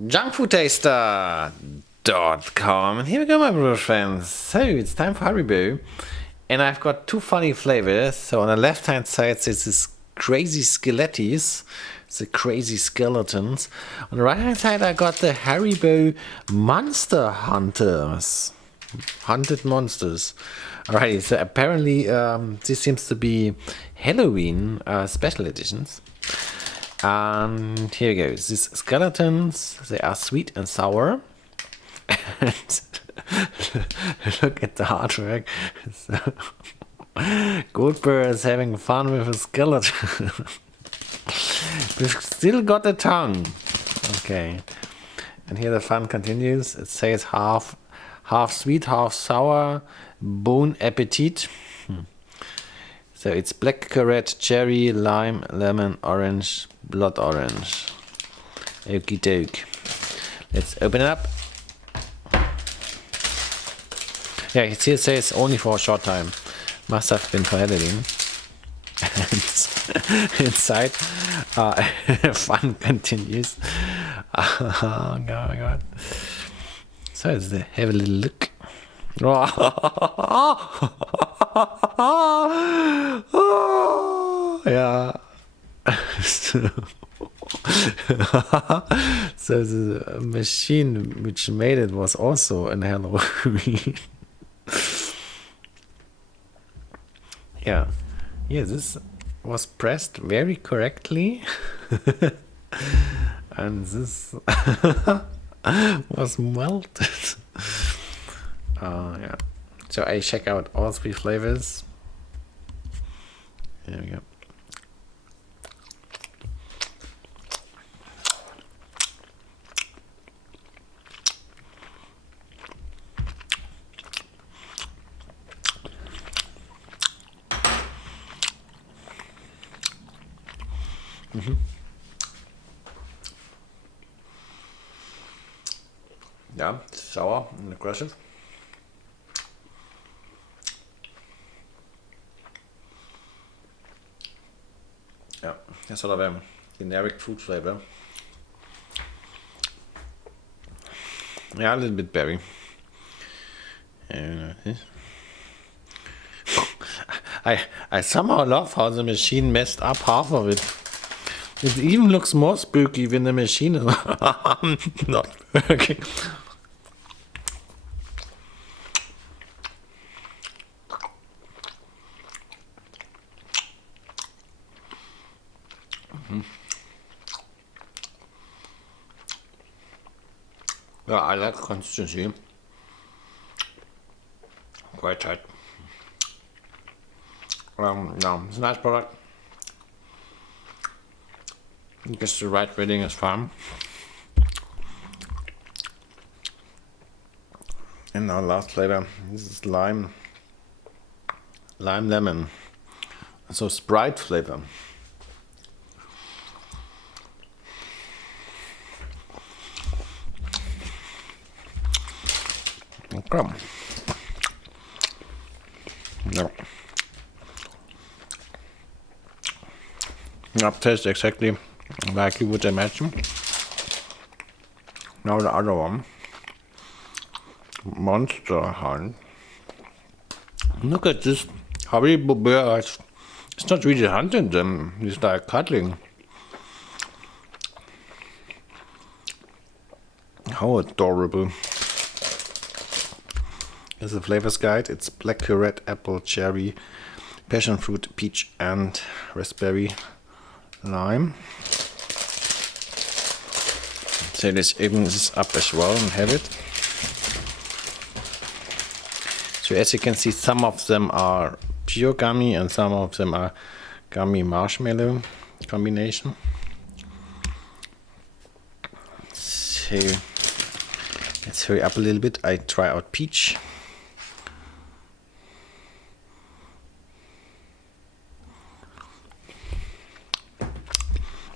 junkfoodtaster.com. And here we go, my brother friends. So it's time for Haribo, and I've got two funny flavors. So on the left hand side there's this crazy skeletties, the crazy skeletons. On the right hand side I got the Haribo Monster Hunters, hunted monsters. Alrighty, so apparently this seems to be Halloween special editions. And here we go. These skeletons, they are sweet and sour. And look at the artwork. So, Goldberg is having fun with a skeleton. We've still got the tongue. Okay. And here the fun continues. It says half sweet, half sour. Bon appetit. So it's black currant, cherry, lime, lemon, orange, blood orange. Okie doke. Let's open it up. Yeah, it here says only for a short time. Must have been for Halloween. And inside, fun continues. Oh my god. So let's have a little look. Yeah. So the machine which made it was also in Halloween. Yeah. Yeah, this was pressed very correctly. And this was melted. Yeah. So I check out all three flavors. There we go. Yeah, sour and aggressive. Yeah, that's sort of a generic food flavor. Yeah, a little bit berry. I somehow love how the machine messed up half of it. It even looks more spooky when the machine is not working. Yeah, I like consistency. Quite tight. No, it's a nice product. It gets the right rating as farm. And our last flavor, this is lime lemon. So Sprite flavor. Okay. No. That tastes exactly like you would imagine. Now the other one. Monster Hunt. Look at this Haribo bear. It's not really hunting them. It's like cuddling. How adorable. Here's the flavors guide. It's black currant, apple, cherry, passion fruit, peach, and raspberry lime. So let's open this up as well and have it. So as you can see, some of them are pure gummy and some of them are gummy marshmallow combination. So let's hurry up a little bit. I try out peach.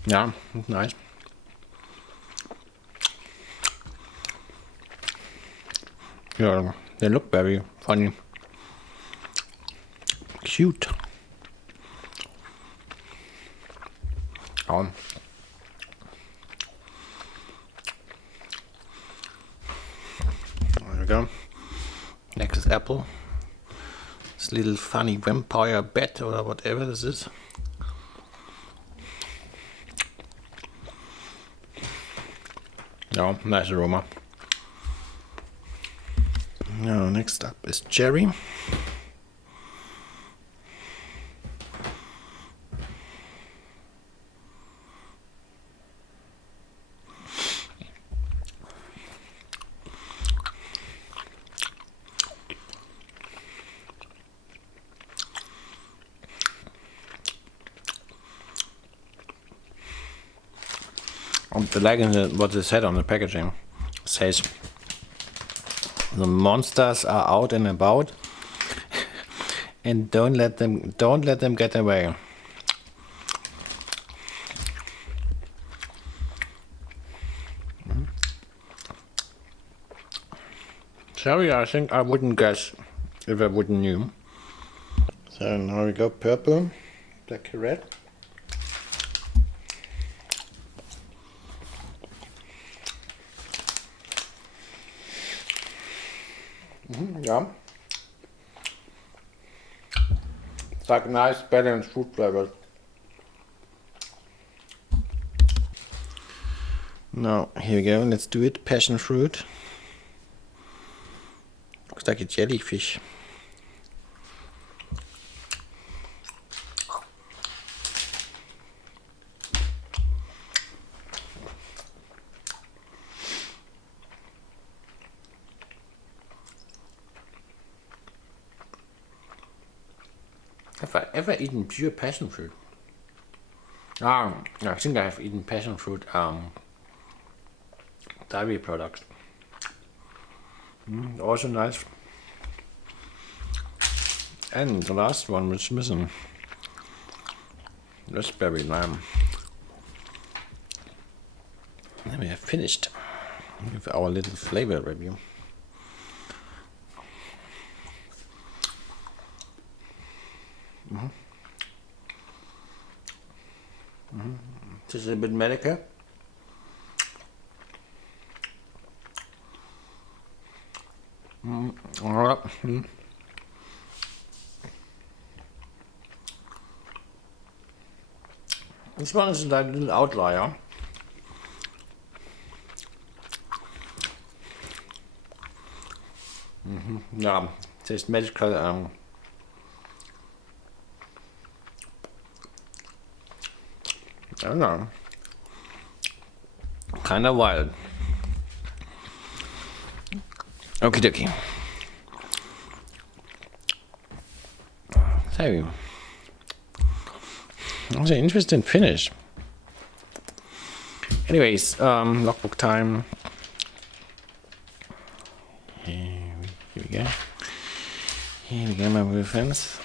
Yeah, nice. Yeah, they look very funny. Cute. go. Next is apple. This little funny vampire bat or whatever this is. No, nice aroma. Now next up is cherry. What they said on the packaging. It says the monsters are out and about, and don't let them get away. Sorry, I think I wouldn't guess if I wouldn't knew. So now we go purple, black, red. Yeah. It's like nice balanced fruit flavors. Now, here we go, let's do it. Passion fruit. Looks like a jellyfish. Have I ever eaten pure passion fruit? I think I have eaten passion fruit dairy product. Also nice. And the last one was missing. Raspberry lime. And we have finished with our little flavor review. This is a bit medical. This one is like a little outlier. Yeah, tastes medical. I don't know. Kind of wild. Okie dokie. So, that was an interesting finish. Anyways, logbook time. Here we go. Here we go, my friends.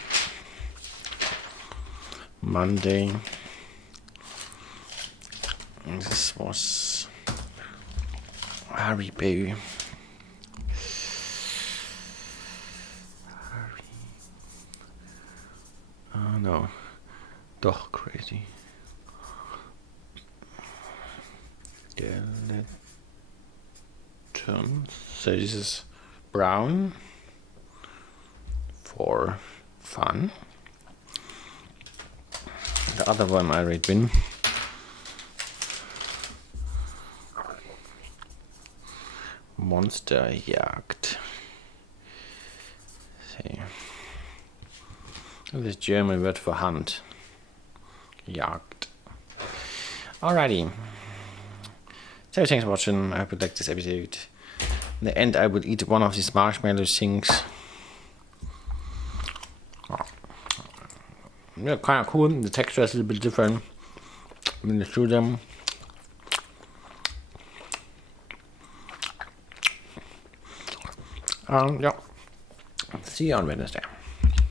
Monday. This was Haribo. Oh no, doch crazy. So this is brown for fun. The other one I read win. Monsterjagd. See. This German word for hunt. Jagd. Alrighty. So thanks for watching. I hope you liked this episode. In the end I will eat one of these marshmallow things. Yeah, kind of cool. The texture is a little bit different when you chew them. Yeah. See you on Wednesday.